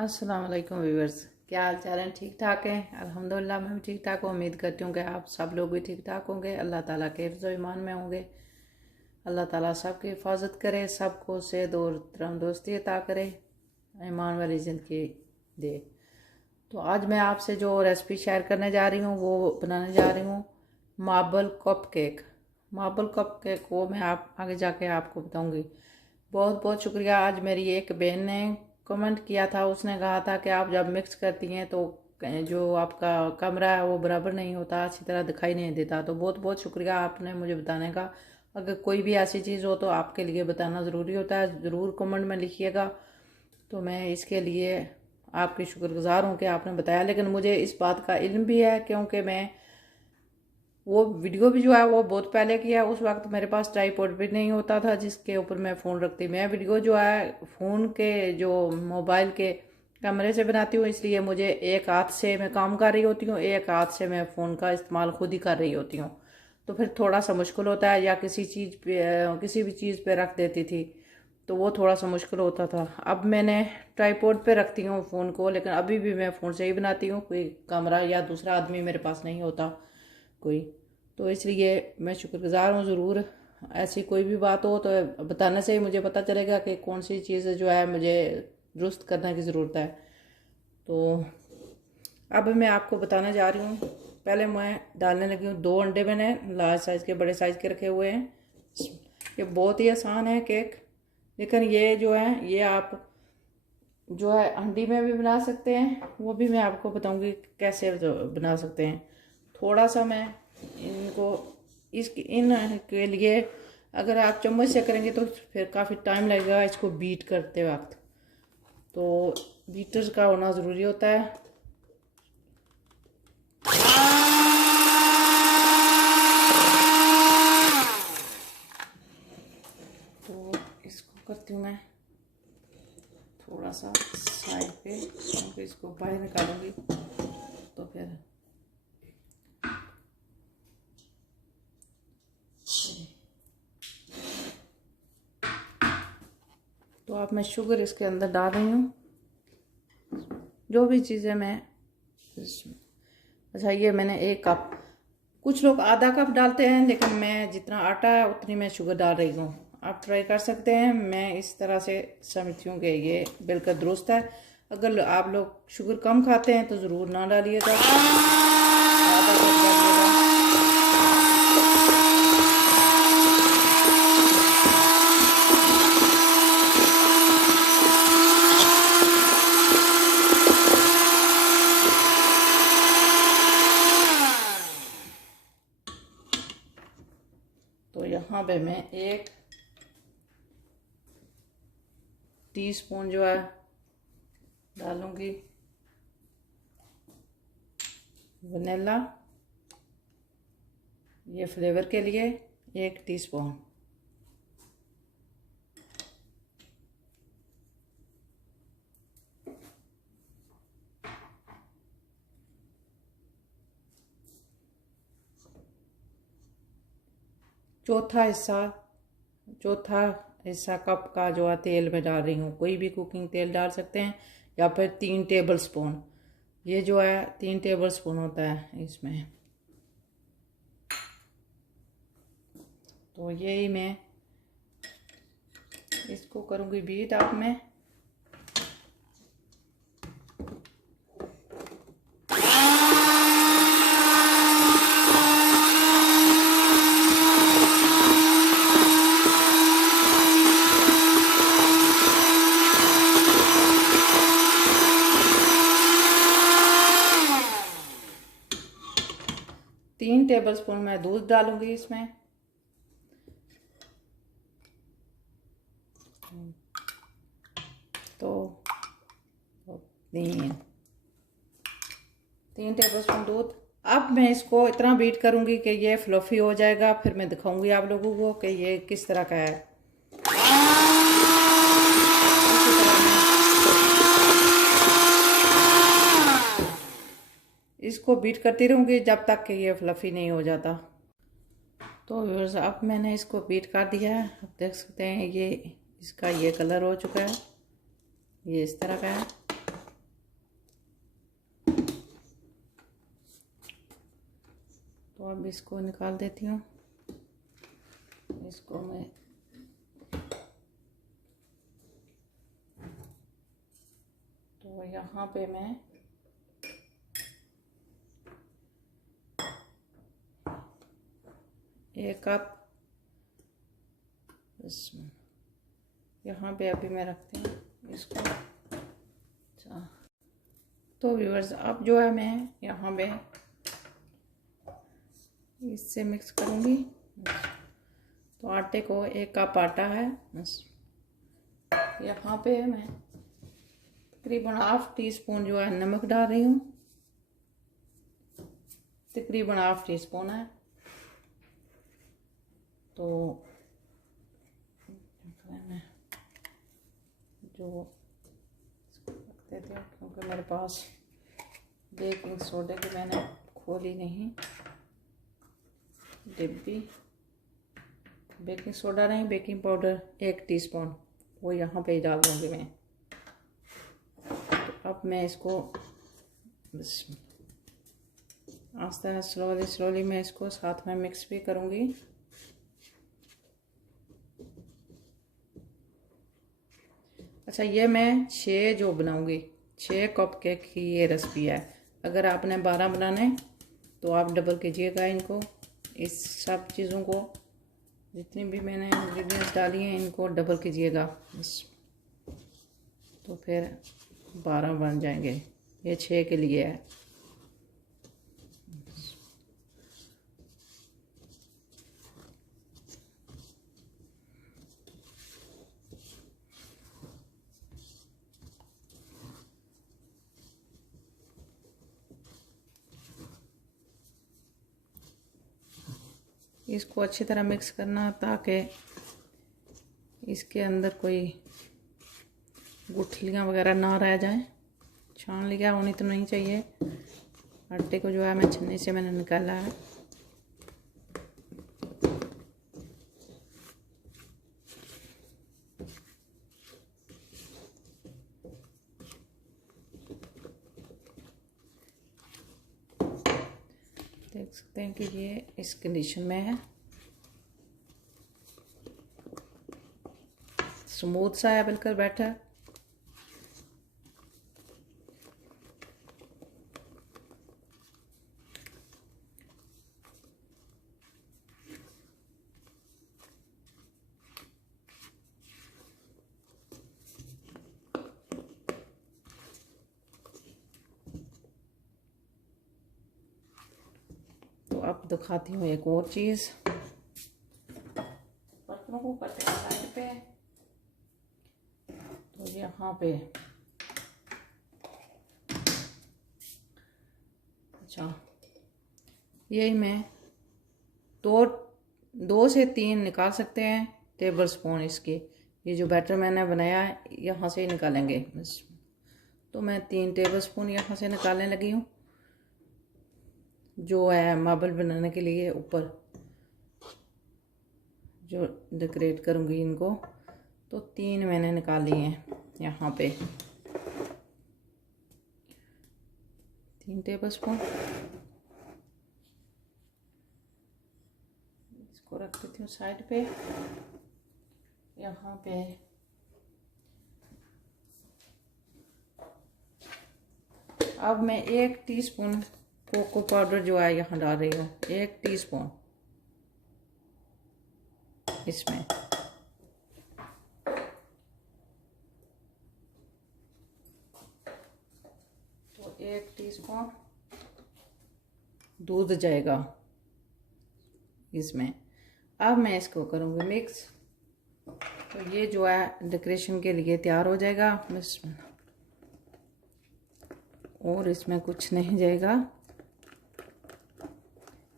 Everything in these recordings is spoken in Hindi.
अस्सलाम वालेकुम व्यूअर्स, क्या हाल चाल है? ठीक ठाक हैं? अल्हम्दुलिल्लाह मैं भी ठीक ठाक हूँ। उम्मीद करती हूँ कि आप सब लोग भी ठीक ठाक होंगे, अल्लाह ताला के हिफ्ज़ व ईमान में होंगे। अल्लाह ताला सबकी हिफाजत करे, सबको सेहत और तंदुरुस्ती अता करे, ईमान वाली ज़िंदगी दे। तो आज मैं आपसे जो रेसिपी शेयर करने जा रही हूँ वो बनाने जा रही हूँ marble cup cake. Marble cup cake को मैं आप आगे जाके आपको बताऊँगी। बहुत बहुत शुक्रिया। आज मेरी एक बहन ने कमेंट किया था, उसने कहा था कि आप जब मिक्स करती हैं तो जो आपका कमरा है वो बराबर नहीं होता, अच्छी तरह दिखाई नहीं देता। तो बहुत बहुत शुक्रिया आपने मुझे बताने का। अगर कोई भी ऐसी चीज़ हो तो आपके लिए बताना ज़रूरी होता है, ज़रूर कमेंट में लिखिएगा। तो मैं इसके लिए आपकी शुक्रगुजार हूँ कि आपने बताया। लेकिन मुझे इस बात का इल्म भी है क्योंकि मैं वो वीडियो भी जो है वो बहुत पहले किया। उस वक्त मेरे पास ट्राइपॉड भी नहीं होता था जिसके ऊपर मैं फ़ोन रखती। मैं वीडियो जो है फ़ोन के जो मोबाइल के कैमरे से बनाती हूँ, इसलिए मुझे एक हाथ से मैं काम कर रही होती हूँ, एक हाथ से मैं फ़ोन का इस्तेमाल खुद ही कर रही होती हूँ। तो फिर थोड़ा सा मुश्किल होता है, या किसी चीज़ पे किसी भी चीज़ पे रख देती थी तो वो थोड़ा सा मुश्किल होता था। अब मैंने ट्राइपॉड पे रखती हूँ फ़ोन को, लेकिन अभी भी मैं फ़ोन से ही बनाती हूँ। कोई कैमरा या दूसरा आदमी मेरे पास नहीं होता कोई, तो इसलिए मैं शुक्रगुजार हूँ। ज़रूर ऐसी कोई भी बात हो तो बताने से ही मुझे पता चलेगा कि कौन सी चीज़ जो है मुझे दुरुस्त करने की ज़रूरत है। तो अब मैं आपको बताने जा रही हूँ। पहले मैं डालने लगी हूँ 2 अंडे। मैंने लार्ज साइज़ के, बड़े साइज़ के रखे हुए हैं। ये बहुत ही आसान है केक, लेकिन ये जो है ये आप जो है हंडी में भी बना सकते हैं, वो भी मैं आपको बताऊंगी कैसे बना सकते हैं। थोड़ा सा मैं इनको इन के लिए, अगर आप चम्मच से करेंगे तो फिर काफ़ी टाइम लगेगा इसको बीट करते वक्त, तो बीटर का होना ज़रूरी होता है। तो इसको करती हूँ मैं थोड़ा सा साइड पे, क्योंकि इसको बाहर निकालूंगी तो फिर तो अब मैं शुगर इसके अंदर डाल रही हूँ, जो भी चीज़ें मैं अच्छा ये मैंने 1 कप, कुछ लोग आधा कप डालते हैं, लेकिन मैं जितना आटा है उतनी मैं शुगर डाल रही हूँ। आप ट्राई कर सकते हैं। मैं इस तरह से समझती हूँ कि ये बिल्कुल दुरुस्त है। अगर आप लोग शुगर कम खाते हैं तो ज़रूर ना डालिएगा, आधा कप डालिएगा। तो यहाँ पे मैं 1 टीस्पून जो है डालूंगी वनीला, ये फ्लेवर के लिए 1 टीस्पून। चौथा हिस्सा कप का जो है तेल में डाल रही हूँ। कोई भी कुकिंग तेल डाल सकते हैं, या फिर 3 टेबल स्पून। ये जो है 3 टेबल स्पून होता है इसमें। तो यही मैं इसको करूँगी बीट आप में। तीन टेबल स्पून मैं दूध डालूंगी इसमें। तो 3 टेबल स्पून दूध। अब मैं इसको इतना बीट करूंगी कि ये फ्लफी हो जाएगा। फिर मैं दिखाऊंगी आप लोगों को कि ये किस तरह का है। इसको बीट करती रहूंगी जब तक कि ये फ्लफी नहीं हो जाता। तो व्यूअर्स अब मैंने इसको बीट कर दिया है। आप देख सकते हैं ये इसका ये कलर हो चुका है, ये इस तरह का है। इसको निकाल देती हूँ। इसको मैं तो यहाँ पे मैं एक कप यहाँ पे अभी मैं रखती हूँ इसको। अच्छा, तो व्यूअर्स अब जो है मैं यहाँ पे इससे मिक्स करूँगी। तो आटे को एक कप आटा है, बस यहाँ पे मैं तकरीबन हाफ टी स्पून जो है नमक डाल रही हूँ। तकरीबन हाफ टी स्पून है। तो मैं जो रख देती हूँ क्योंकि मेरे पास बेकिंग सोडे की मैंने खोली नहीं डिब्बी। बेकिंग सोडा नहीं, बेकिंग पाउडर 1 टीस्पून, वो यहाँ पे ही डाल दूँगी मैं। तो अब मैं इसको आस्ते स्लोली मैं इसको साथ में मिक्स भी करूँगी। अच्छा, ये मैं 6 जो बनाऊँगी, 6 कप केक की ये रेसिपी है। अगर आपने 12 बनाने तो आप डबल कीजिएगा इनको। इस सब चीज़ों को जितनी भी मैंने इंग्रेडिएंट्स डाली हैं इनको डबल कीजिएगा, तो फिर 12 बन जाएंगे। ये 6 के लिए है। इसको अच्छी तरह मिक्स करना ताकि इसके अंदर कोई गुठलियाँ वगैरह ना रह जाएं। छान लिया होनी तो नहीं चाहिए। आटे को जो है मैं छन्नी से मैंने निकाला है। देख सकते हैं कि ये इस कंडीशन में है, स्मूथ सा है बिल्कुल बैटर। अब दिखाती हूँ एक और चीज़। बर्तनों को करते हैं साइड पे। तो यहाँ पे अच्छा, यही मैं 2 से 3 निकाल सकते हैं टेबल स्पून इसके। ये जो बैटर मैंने बनाया है यहाँ से ही निकालेंगे बस। तो मैं 3 टेबल स्पून यहाँ से निकालने लगी हूँ, जो है मार्बल बनाने के लिए ऊपर जो डेकोरेट करूँगी इनको। तो 3 मैंने निकाल लिए हैं यहाँ पे, 3 टेबल स्पून। इसको रख देती हूँ साइड पे। यहाँ पे अब मैं 1 टीस्पून कोको पाउडर जो है यहाँ डाल रही हूँ, 1 टीस्पून इसमें। तो 1 टीस्पून दूध जाएगा इसमें। अब मैं इसको करूँगी मिक्स। तो ये जो है डेकोरेशन के लिए तैयार हो जाएगा बस, और इसमें कुछ नहीं जाएगा।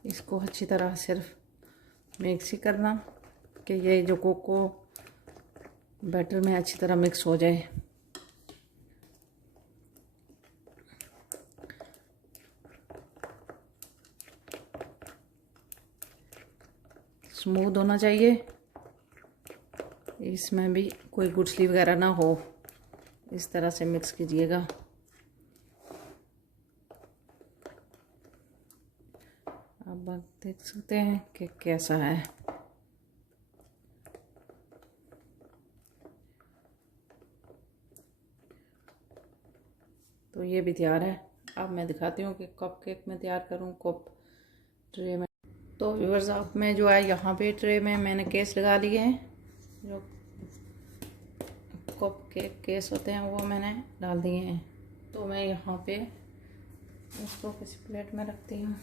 इसको अच्छी तरह सिर्फ मिक्स ही करना कि ये जो कोको बैटर में अच्छी तरह मिक्स हो जाए। स्मूथ होना चाहिए, इसमें भी कोई गुठली वगैरह ना हो। इस तरह से मिक्स कीजिएगा। अब आप देख सकते हैं कि कैसा है। तो ये भी तैयार है। अब मैं दिखाती हूँ कि कप केक में तैयार करूँ कप ट्रे में। तो व्यूअर्स, अब मैं जो है यहाँ पे ट्रे में मैंने केस लगा लिए हैं। जो कप केक केस होते हैं वो मैंने डाल दिए हैं। तो मैं यहाँ पे इसको किसी प्लेट में रखती हूँ,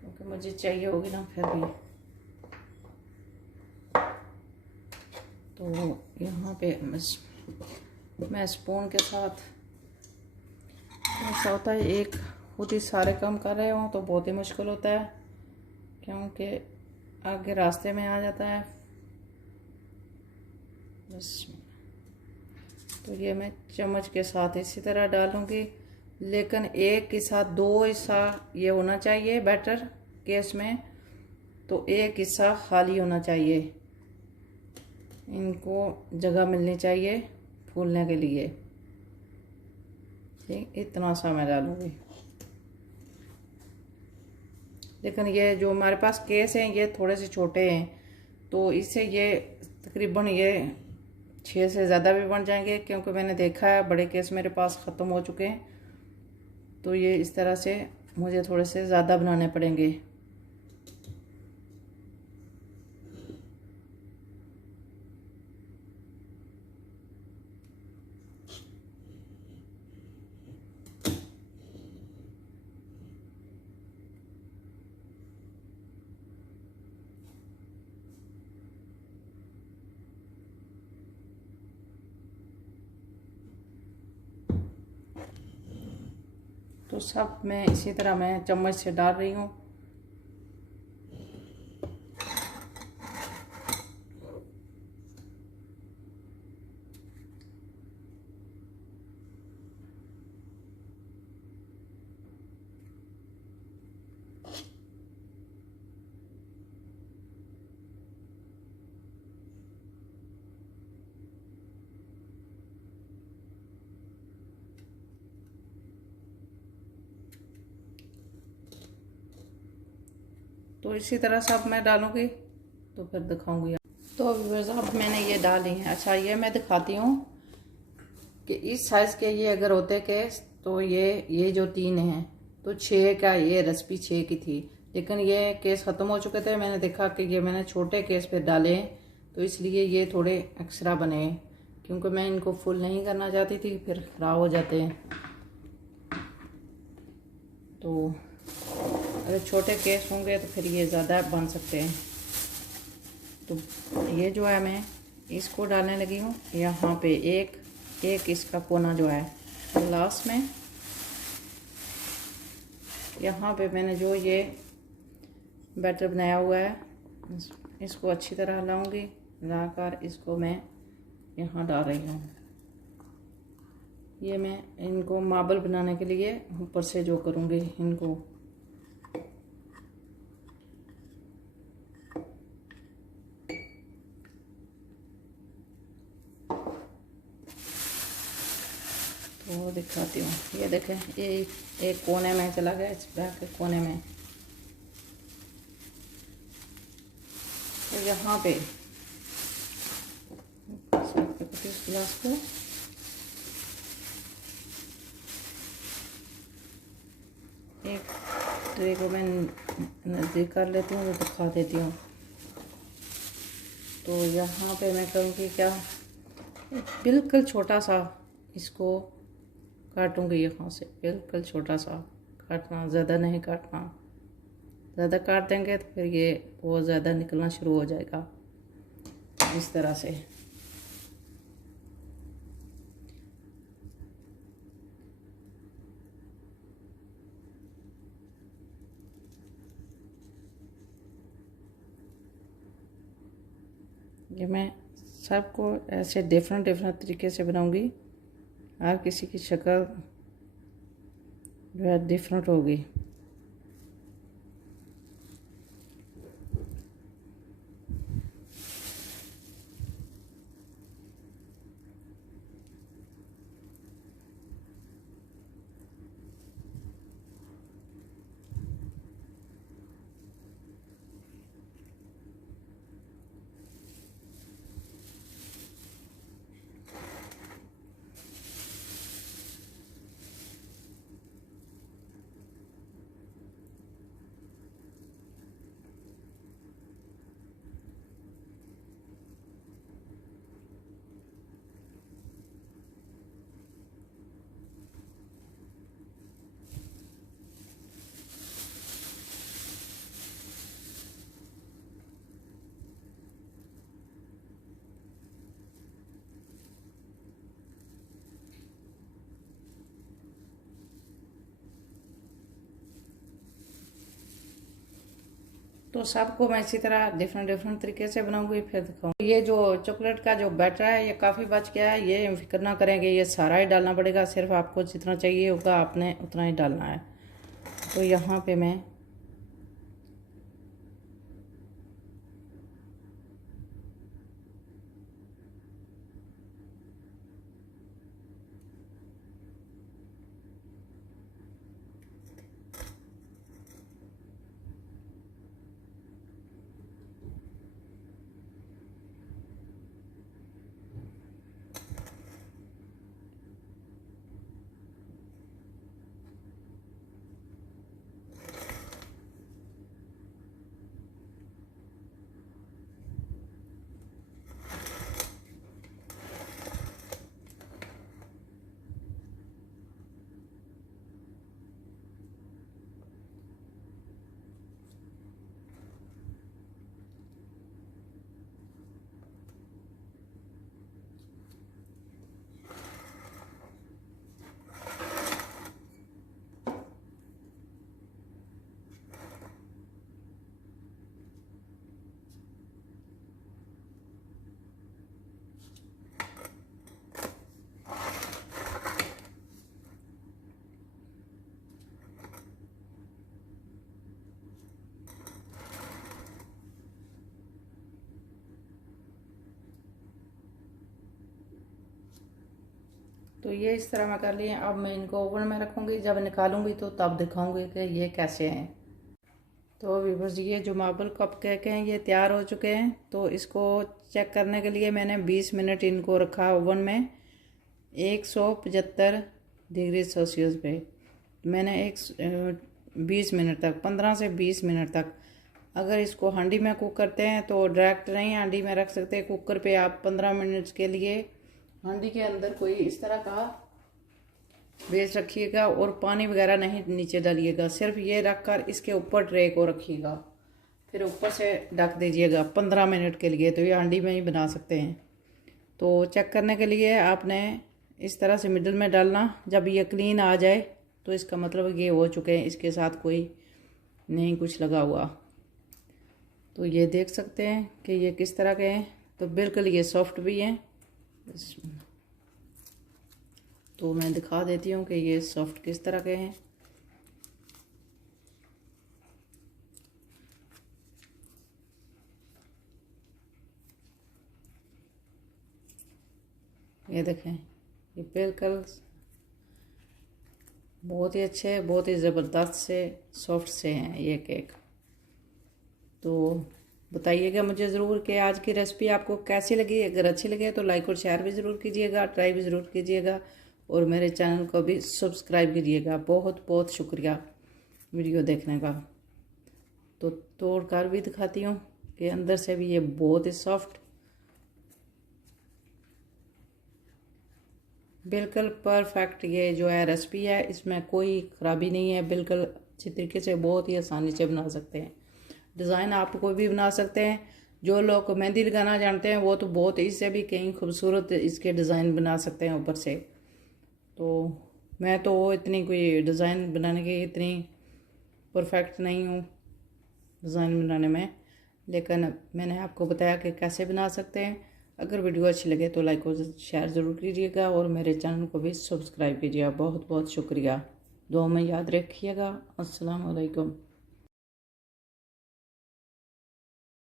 क्योंकि मुझे चाहिए होगी ना फिर भी। तो यहाँ पे मैं स्पून के साथ, ऐसा होता है एक खुद ही सारे काम कर रहे हो तो बहुत ही मुश्किल होता है, क्योंकि आगे रास्ते में आ जाता है बस। तो ये मैं चम्मच के साथ इसी तरह डालूंगी, लेकिन एक के साथ दो हिस्सा ये होना चाहिए बैटर केस में, तो एक हिस्सा खाली होना चाहिए। इनको जगह मिलनी चाहिए फूलने के लिए। ठीक, इतना सा मैं डालूंगी। लेकिन ये जो हमारे पास केस हैं ये थोड़े से छोटे हैं, तो इससे ये तकरीबन ये 6 से ज़्यादा भी बन जाएंगे, क्योंकि मैंने देखा है बड़े केस मेरे पास ख़त्म हो चुके हैं। तो ये इस तरह से मुझे थोड़े से ज़्यादा बनाने पड़ेंगे। तो सब मैं इसी तरह मैं चम्मच से डाल रही हूँ। तो इसी तरह सब मैं डालूंगी तो फिर दिखाऊंगी। तो व्यूअर्स, अब मैंने ये डाली हैं। अच्छा, ये मैं दिखाती हूँ कि इस साइज़ के ये अगर होते केस तो ये जो 3 हैं तो 6 का ये रेसिपी 6 की थी, लेकिन ये केस ख़त्म हो चुके थे। मैंने देखा कि ये मैंने छोटे केस पे डाले हैं, तो इसलिए ये थोड़े एक्स्ट्रा बने हैं, क्योंकि मैं इनको फुल नहीं करना चाहती थी, फिर ख़राब हो जाते हैं। तो अगर छोटे केस होंगे तो फिर ये ज़्यादा बन सकते हैं। तो ये जो है मैं इसको डालने लगी हूँ यहाँ पे। एक इसका कोना जो है लास्ट में, यहाँ पे मैंने जो ये बैटर बनाया हुआ है इसको अच्छी तरह हिलाऊंगी। हिलाकर इसको मैं यहाँ डाल रही हूँ। ये मैं इनको मार्बल बनाने के लिए ऊपर से जो करूँगी इनको। वो दिखाती हूँ। ये देखें, ये एक कोने में चला गया, इस बैग के कोने में। तो यहाँ पे इस गिलास को एक ट्रे को मैं नज़दीक कर लेती हूँ, तो दिखा देती हूँ। तो यहाँ पे मैं करूँगी क्या, बिल्कुल छोटा सा इसको काटूंगी। यहाँ से बिल्कुल छोटा सा काटना, ज़्यादा नहीं काटना। ज़्यादा काट देंगे तो फिर ये बहुत ज़्यादा निकलना शुरू हो जाएगा। इस तरह से ये मैं सबको ऐसे डिफरेंट तरीके से बनाऊंगी। हर किसी की शक्ल जो है डिफरेंट होगी। तो सबको मैं इसी तरह डिफरेंट तरीके से बनाऊंगी, फिर दिखाऊंगी। ये जो चॉकलेट का जो बैटर है ये काफ़ी बच गया है, ये फिक्र ना करेंगे, ये सारा ही डालना पड़ेगा, सिर्फ आपको जितना चाहिए होगा आपने उतना ही डालना है। तो यहाँ पे मैं तो ये इस तरह मैं कर लिए। अब मैं इनको ओवन में रखूँगी, जब निकालूंगी तो तब दिखाऊंगी कि ये कैसे हैं। तो व्यूअर्स ये जो मार्बल कप केक हैं ये तैयार हो चुके हैं। तो इसको चेक करने के लिए मैंने 20 मिनट इनको रखा ओवन में 175 डिग्री सेल्सियस पे। मैंने 20 मिनट तक 15 से 20 मिनट तक। अगर इसको हांडी में कुक करते हैं तो डायरेक्ट नहीं हांडी में रख सकते, कुकर पे आप 15 मिनट के लिए हांडी के अंदर कोई इस तरह का बेस रखिएगा और पानी वगैरह नहीं नीचे डालिएगा, सिर्फ ये रखकर इसके ऊपर ट्रे को रखिएगा, फिर ऊपर से ढक दीजिएगा 15 मिनट के लिए। तो ये हांडी में ही बना सकते हैं। तो चेक करने के लिए आपने इस तरह से मिडिल में डालना, जब ये क्लीन आ जाए तो इसका मतलब ये हो चुके हैं, इसके साथ कोई नहीं कुछ लगा हुआ। तो ये देख सकते हैं कि ये किस तरह के हैं। तो बिल्कुल ये सॉफ्ट भी हैं। तो मैं दिखा देती हूँ कि ये सॉफ्ट किस तरह के हैं। ये देखें, ये बिल्कुल बहुत ही अच्छे, बहुत ही ज़बरदस्त से सॉफ्ट से हैं ये केक। तो बताइएगा मुझे ज़रूर कि आज की रेसिपी आपको कैसी लगी। अगर अच्छी लगे तो लाइक और शेयर भी ज़रूर कीजिएगा, ट्राई भी ज़रूर कीजिएगा और मेरे चैनल को भी सब्सक्राइब कीजिएगा। बहुत बहुत शुक्रिया वीडियो देखने का। तो तोड़ कर भी दिखाती हूँ कि अंदर से भी ये बहुत ही सॉफ्ट, बिल्कुल परफेक्ट ये जो है रेसिपी है, इसमें कोई ख़राबी नहीं है। बिल्कुल अच्छी तरीके से बहुत ही आसानी से बना सकते हैं। डिज़ाइन आप कोई भी बना सकते हैं। जो लोग मेहंदी लगाना जानते हैं वो तो बहुत इससे भी कई खूबसूरत इसके डिज़ाइन बना सकते हैं ऊपर से। तो मैं तो इतनी कोई डिज़ाइन बनाने की इतनी परफेक्ट नहीं हूँ डिज़ाइन बनाने में, लेकिन मैंने आपको बताया कि कैसे बना सकते हैं। अगर वीडियो अच्छी लगे तो लाइक और शेयर ज़रूर कीजिएगा और मेरे चैनल को भी सब्सक्राइब कीजिएगा। बहुत बहुत शुक्रिया। दुआ में याद रखिएगा। अस्सलाम वालेकुम।